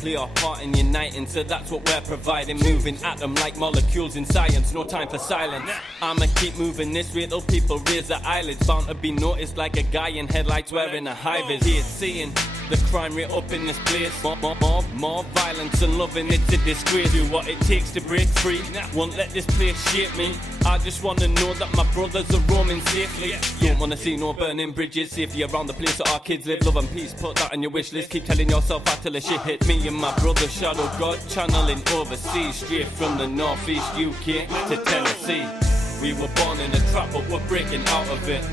play our part in uniting, so that's what we're providing. Moving at them like molecules in science, no time for silence. I'ma keep moving this way till people raise their eyelids. Bound to be noticed like a guy in headlights wearing a high vis. Here seeing the crime rate up in this place. More violence and loving, it's a disgrace. Do what it takes to break free. Won't let this place shape me. I just wanna know that my brothers are roaming safely. Don't wanna see no burning bridges. Safety around the place that our kids live. Love and peace, put that on your wish list. Keep telling yourself out till the shit hit me and my brother. Shadow God channeling overseas, straight from the northeast UK to Tennessee. We were born in a trap, but we're breaking out of it.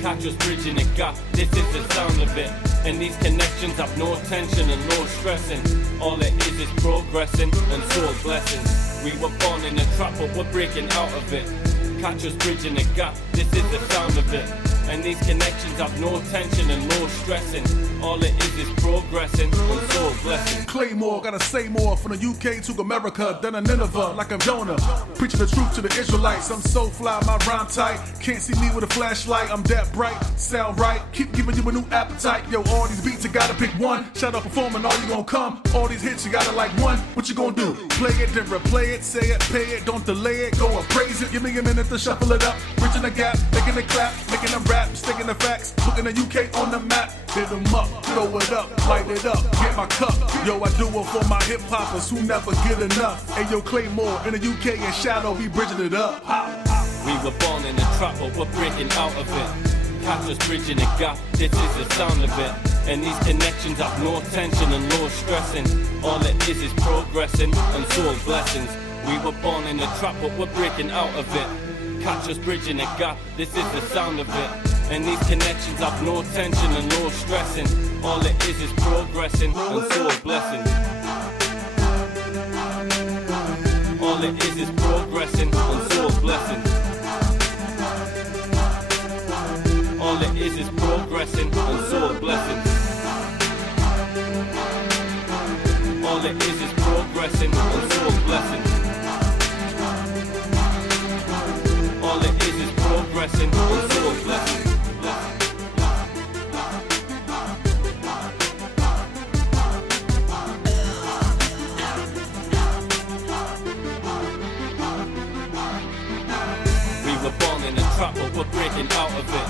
Catch us bridging a gap, this is the sound of it. And these connections have no tension and no stressing. All it is progressing and soul blessings. We were born in a trap, but we're breaking out of it. Catch us bridging a gap, this is the sound of it. And these connections have no tension and no stressing. All it is progressing and soul blessing. Claymore, gotta say more. From the UK to America, then a Nineveh, like I'm Jonah. Preaching the truth to the Israelites. I'm so fly, my rhyme tight. Can't see me with a flashlight. I'm that bright, sound right. Keep giving you a new appetite. Yo, all these beats, you gotta pick one. Shout out performing, all you gon' come. All these hits, you gotta like one. What you gon' do? Play it, then replay it. Say it, pay it, don't delay it. Go and praise it. Give me a minute to shuffle it up. Bridging the gap, making it clap, making them rap, sticking the facts, putting the UK on the map. Hit them up, throw it up, light it up, get my cup. Yo, I do it for my hip hoppers who never get enough. Hey, yo, Claymore in the UK and Shadow, we bridging it up. We were born in a trap, but we're breaking out of it. Catch us bridging a gap, this is the sound of it. And these connections have no tension and no stressing. All it is progressing and soul blessings. We were born in a trap, but we're breaking out of it. Catch us bridging a gap, this is the sound of it. And these connections have no tension and no stressing. All it is progressing and soul blessings. All it is progressing and soul blessings. All it is progressing and soul blessings. All it is progressing and soul blessings. All it is progressing and soul blessings. We were born in a trap, but we're breaking out of it.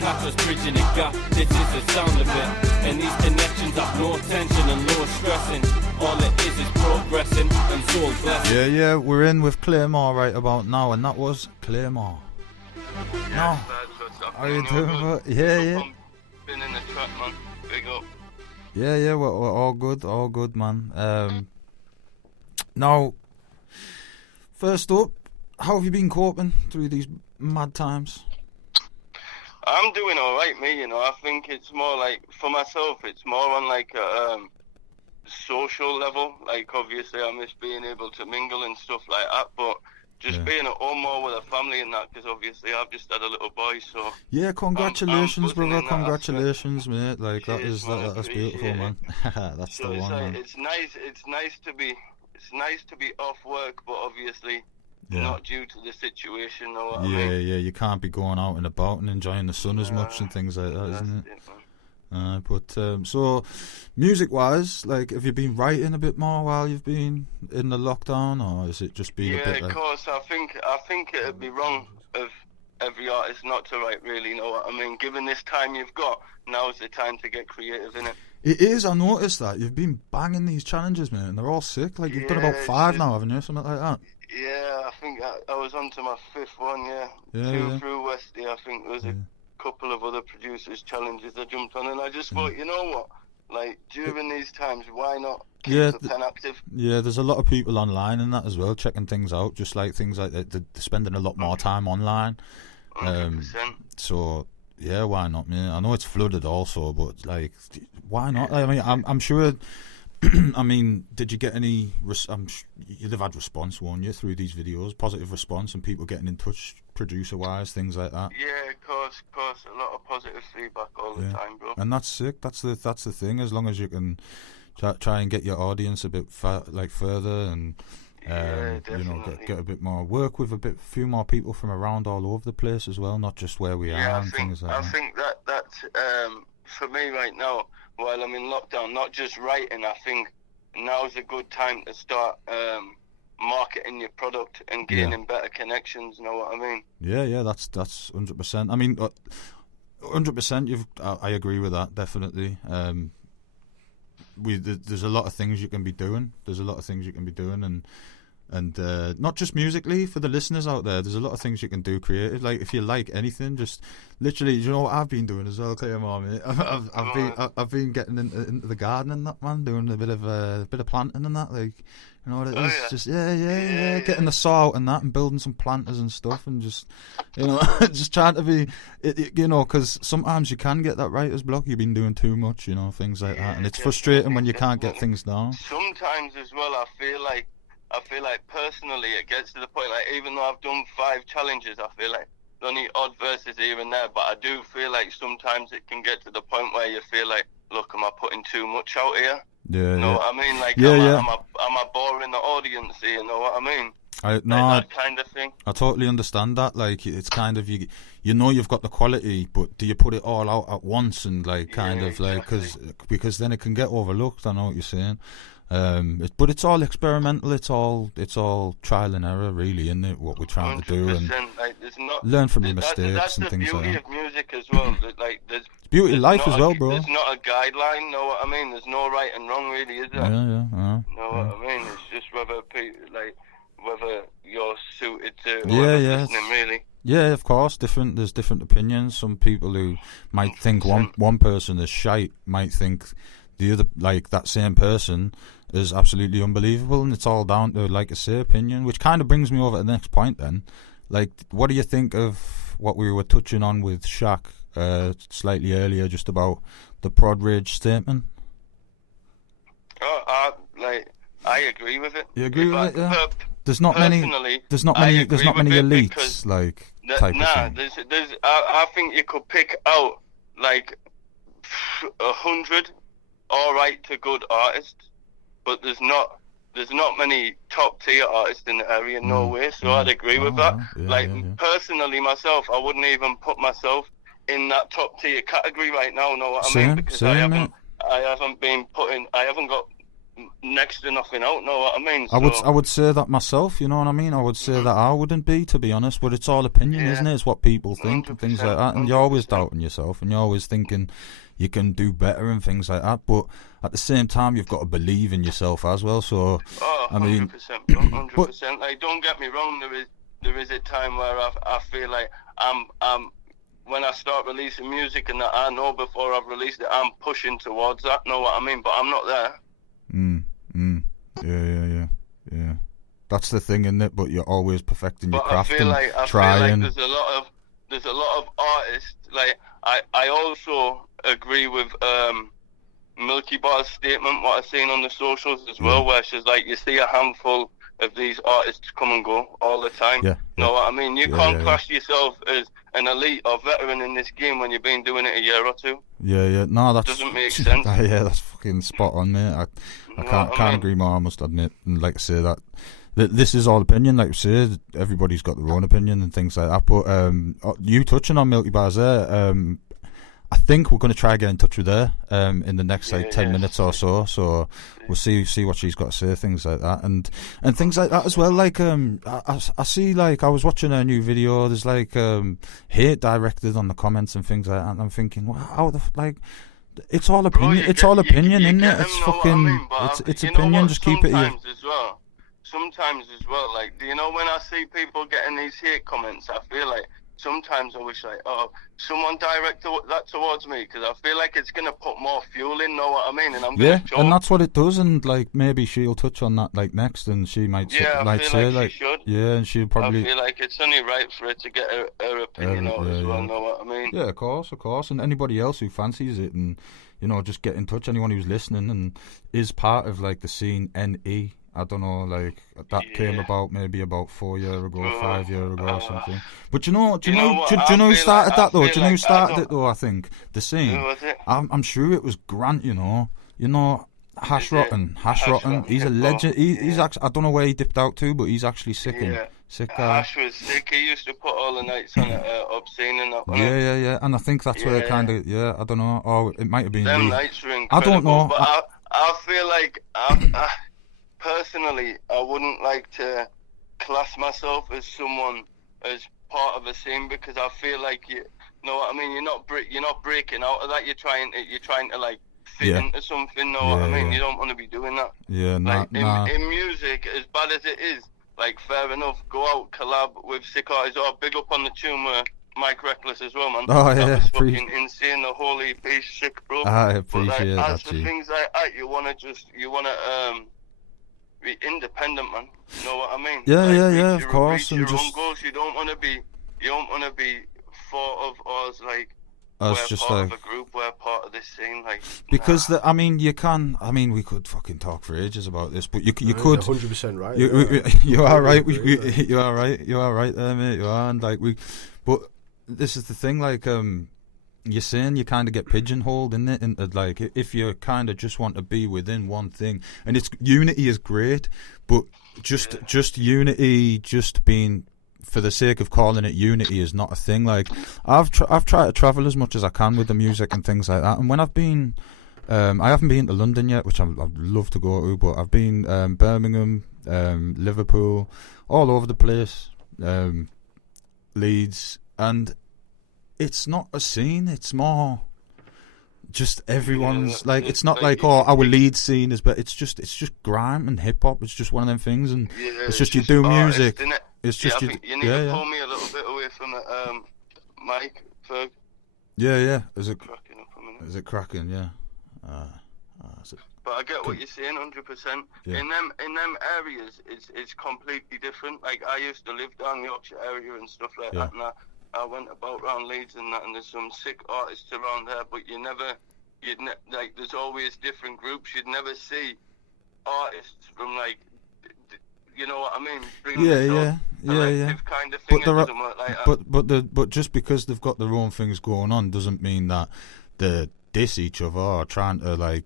Catch us bridging a gap, this is the sound of it. And these connections have no tension and no stressing. All it is progressing and soul blessing. Yeah, we're in with Claymore right about now, and that was Claymore. Yeah, no. How you doing, bro? Yeah. Been in the trap, man. Big up. Yeah, we're all good, man. Now, first up, how have you been coping through these mad times? I'm doing alright, me, you know. I think it's more like, for myself, it's more on like a social level. Like, obviously, I miss being able to mingle and stuff like that, but just being at home more with a family and that, because obviously I've just had a little boy, so... Yeah, congratulations, brother, congratulations, mate. Like, cheers, that's beautiful, man. That's so the one, like, man. It's nice to be off work, but obviously... Not due to the situation, or what I mean? Yeah, you can't be going out and about and enjoying the sun as much and things like that, isn't it? But so, music-wise, like, have you been writing a bit more while you've been in the lockdown, or is it just been a bit? Yeah, of course. I think it'd be wrong of every artist not to write. Really, you know what I mean? Given this time you've got, now's the time to get creative, innit? It is. I noticed that you've been banging these challenges, man, and they're all sick. Like, you've done about 5 now, haven't you? Something like that. Yeah, I think I was on to my 5th one, Two through Westy. I think there was a couple of other producers' challenges I jumped on, and I just thought, you know what? Like, during these times, why not keep the pen active? Yeah, there's a lot of people online and that as well, checking things out, just like things like that. They're spending a lot more time online. 100%. So, yeah, why not, man? I know it's flooded also, but, like, why not? I mean, I'm sure... I mean, did you get any... you'd have had response, won't you, through these videos? Positive response and people getting in touch, producer-wise, things like that? Yeah, of course. A lot of positive feedback all the time, bro. And that's sick. That's the thing. As long as you can try and get your audience a bit further and... you know, get a bit more work with a few more people from around all over the place as well, not just where we are and things like that. I think that's for me right now, while I'm in lockdown, not just writing, I think now's a good time to start marketing your product and gaining better connections. Know what I mean? Yeah, that's 100%. I mean, 100%. I agree with that, definitely. There's a lot of things you can be doing. And not just musically, for the listeners out there, there's a lot of things you can do creative. Like, if you like anything, just literally, you know what I've been doing as well, Claymore, mate? I've been getting into the garden and that, man, doing a bit of planting and that, like, you know what it is? Just getting the saw out and that, and building some planters and stuff, and just, you know, just trying to be, you know, because sometimes you can get that writer's block. You've been doing too much, you know, things like that, and it's frustrating when you can't get things down. Sometimes as well, I feel like personally it gets to the point, like, even though I've done 5 challenges, I feel like the only odd verses here and there, but I do feel like sometimes it can get to the point where you feel like, look, am I putting too much out here? Yeah, you know what I mean? Like, am I boring the audience here? You know what I mean? That kind of thing. I totally understand that. Like, it's kind of, you know you've got the quality, but do you put it all out at once and like kind of like, because then it can get overlooked. I know what you're saying. But it's all experimental. It's all trial and error, really, isn't it? What we're trying to do, and like, learn from your mistakes and things like that. That's the beauty of music as well. Like, there's beauty of life as well, bro. There's not a guideline. Know what I mean? There's no right and wrong, really, is there? Yeah. Know what I mean? It's just whether you're suited to listening, really. Yeah, of course. There's different opinions. Some people who might think one person is shite might think the other, like, that same person is absolutely unbelievable, and it's all down to, like I say, opinion, which kind of brings me over to the next point then. Like, what do you think of what we were touching on with Shakk slightly earlier, just about the prod rage statement? I agree with it. You agree with it? Yeah. There's not many elites, like, type of thing. I think you could pick out like 100 all right to good artists, but there's not many top tier artists in the area, no way. So I'd agree with that. Personally, myself, I wouldn't even put myself in that top tier category right now. Know what I mean? Because I haven't got next to nothing out. Know what I mean? So, I would say that myself. You know what I mean? I would say that I wouldn't be, to be honest. But it's all opinion, isn't it? It's what people think and things like that. And you're always doubting yourself, and you're always thinking you can do better and things like that. But at the same time, you've got to believe in yourself as well. So, 100%, I mean, 100%. Like, don't get me wrong. There is a time where I feel like I'm when I start releasing music, and that I know before I've released it, I'm pushing towards that. Know what I mean? But I'm not there. Yeah. That's the thing, isn't it? But you're always perfecting your craft and I trying. Feel like there's a lot of artists. Like, I also agree with Milky Bar's statement, what I've seen on the socials as well, where she's like, you see a handful of these artists come and go all the time. Know what I mean? You can't class yourself as an elite or veteran in this game when you've been doing it a year or two. No, that doesn't make sense. That's fucking spot on, mate. I can't agree more, I must admit. And like I say, that this is all opinion. Like I say, everybody's got their own opinion and things like that. But you touching on Milky Barz there, I think we're going to try to get in touch with her in the next 10 minutes or so. So we'll see what she's got to say, things like that, and things like that as well. Like, I see, like, I was watching her new video. There's like hate directed on the comments and things like that. And I'm thinking, wow, how it's all opinion. It's all opinion, isn't it? It's fucking. It's opinion. Just keep it here. Sometimes as well, like, do you know, when I see people getting these hate comments, I feel like sometimes I wish, like, someone direct that towards me, because I feel like it's going to put more fuel in, know what I mean? And I'm and that's what it does, and, like, maybe she'll touch on that, like, next, and she might say, like, she should. And she'll probably... I feel like it's only right for her to get her opinion out as well, know what I mean? Yeah, of course, and anybody else who fancies it, and, you know, just get in touch, anyone who's listening and is part of, like, the scene NE. I don't know, like, that came about maybe about 4 years ago, 5 years ago or something. But do you know who started that though? Do you know who started it though? I think the scene. Who was it? I'm sure it was Grant. You know, Hash Rotten. He's a legend. He's actually, I don't know where he dipped out to, but he's actually sick guy. Hash was sick. He used to put all the nights on Obscene and that. Yeah. And I think that's where it kind of, I don't know. Or it might have been. Them nights were incredible. I don't know. But I feel like personally, I wouldn't like to class myself as someone as part of a scene, because I feel like you know what I mean. You're not breaking out of that. You're trying to like fit into something. Know what I mean? You don't want to be doing that. Yeah, in music, as bad as it is, like fair enough. Go out, collab with sick artists. Or big up on the tune with Mike Reckless as well, man. Oh, that was fucking insane. The whole EP, sick, bro. I appreciate that. As for things like that, you wanna be independent, man. You know what I mean? Yeah, of course. And your own goals. You don't wanna be thought of as like. We're just part like of a group. We're part of this scene, like because you can. I mean, we could fucking talk for ages about this, but you could. 100% right. You are right. You are right. You are right there, mate. You are, and like but this is the thing. Like you're saying you kind of get pigeonholed in it, into like if you kind of just want to be within one thing, and it's unity is great, but just unity, just being. For the sake of calling it unity is not a thing. Like I've tried to travel as much as I can with the music and things like that. And when I've been, I haven't been to London yet, which I'd love to go to. But I've been Birmingham, Liverpool, all over the place, Leeds, and it's not a scene. It's more just everyone's like. It's not like our Leeds scene is, but it's just grime and hip hop. It's just one of them things, and it's just you do music. It's just you need to pull me a little bit away from the mic, Ferg. Yeah. Is it cracking up a minute? Is it cracking? Yeah. But I get what you're saying, 100%. Yeah. In them areas, it's completely different. Like I used to live down the Yorkshire area and stuff like that, and I went about around Leeds and that, and there's some sick artists around there. But like there's always different groups. You'd never see artists from like. You know what I mean? Yeah. Kind of thing. But just because they've got their own things going on doesn't mean that they diss each other or trying to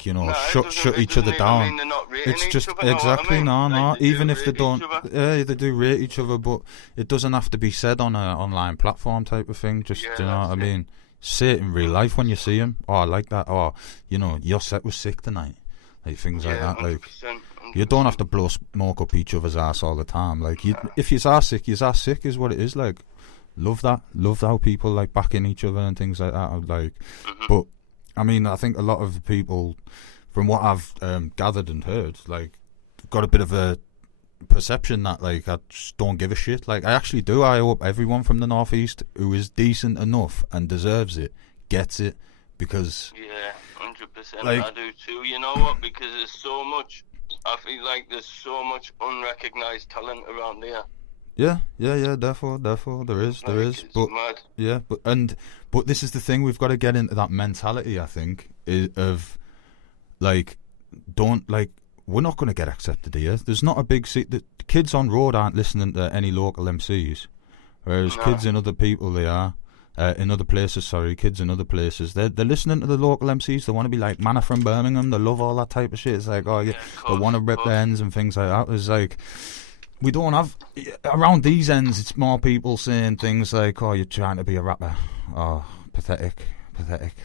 shut each other down. Mean they're not rating it's just each other, exactly know what I mean? Like, even if they don't, they do rate each other, but it doesn't have to be said on an online platform type of thing. Just do you know what I mean? Say it in real life when you see them. Oh, I like that. Or your set was sick tonight. Like things like that. 100%. Like. You don't have to blow smoke up each other's ass all the time. Like, if you're ass sick is what it is. Like, love that. Love how people like backing each other and things like that. Like, but I mean, I think a lot of the people, from what I've gathered and heard, like, got a bit of a perception that like I just don't give a shit. Like, I actually do. I hope everyone from the Northeast who is decent enough and deserves it gets it, because 100%. Like, I do too. You know what? Because there's so much. I feel like there's so much unrecognised talent around here. Yeah. Therefore, there is. But mad. Yeah, but this is the thing. We've got to get into that mentality. I think of like, we're not going to get accepted here. There's not a big the kids on road aren't listening to any local MCs, whereas kids in other people they are. In other places, kids in other places, they're listening to the local MCs. They want to be like Manna from Birmingham. They love all that type of shit. It's like, they want to rip their ends and things like that. It's like, we don't have, around these ends, it's more people saying things like, you're trying to be a rapper. Oh, pathetic,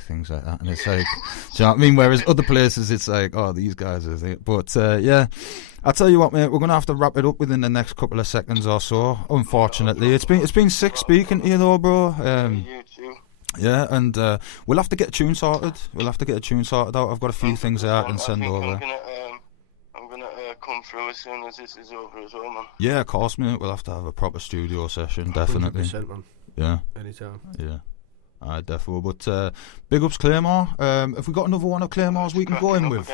things like that. And it's like, do you know what I mean? Whereas other places, it's like, these guys are it. But, I'll tell you what, mate, we're going to have to wrap it up within the next couple of seconds or so, unfortunately. It's been sick speaking to you, though, bro. You too. Yeah, and we'll have to get a tune sorted. Out. I've got a few things I can send over. I'm going to come through as soon as this is over as well, man. Yeah, of course, mate. We'll have to have a proper studio session, definitely. 100%, man. Yeah. Anytime. Yeah. Alright, definitely. But big ups, Claymore. If we got another one of Claymore's we can go in with.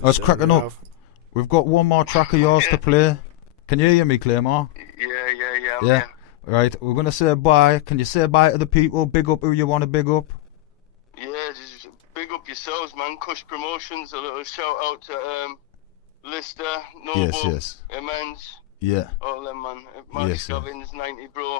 Let's cracking up. We've got one more track of yours to play. Can you hear me, Claymore? Yeah. Yeah. Right, we're going to say bye. Can you say bye to the people? Big up who you want to big up. Yeah, just big up yourselves, man. Kush Promotions. A little shout out to Lister, Noble, yes. Immense. Yeah. All them, man. Mark Scoggins, 90 Bro.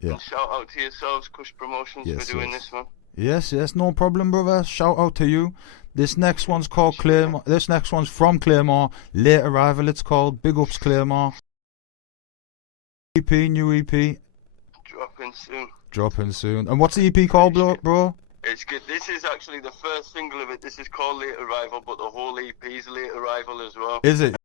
Yeah. And shout out to yourselves, Kush Promotions, for doing this, man. Yes, no problem, brother. Shout out to you. This next one's called Claymore. This next one's from Claymore. Late Arrival, it's called. Big ups, Claymore. New EP. Dropping soon. And what's the EP called, bro? It's good. This is actually the first single of it. This is called Late Arrival, but the whole EP is Late Arrival as well. Is it?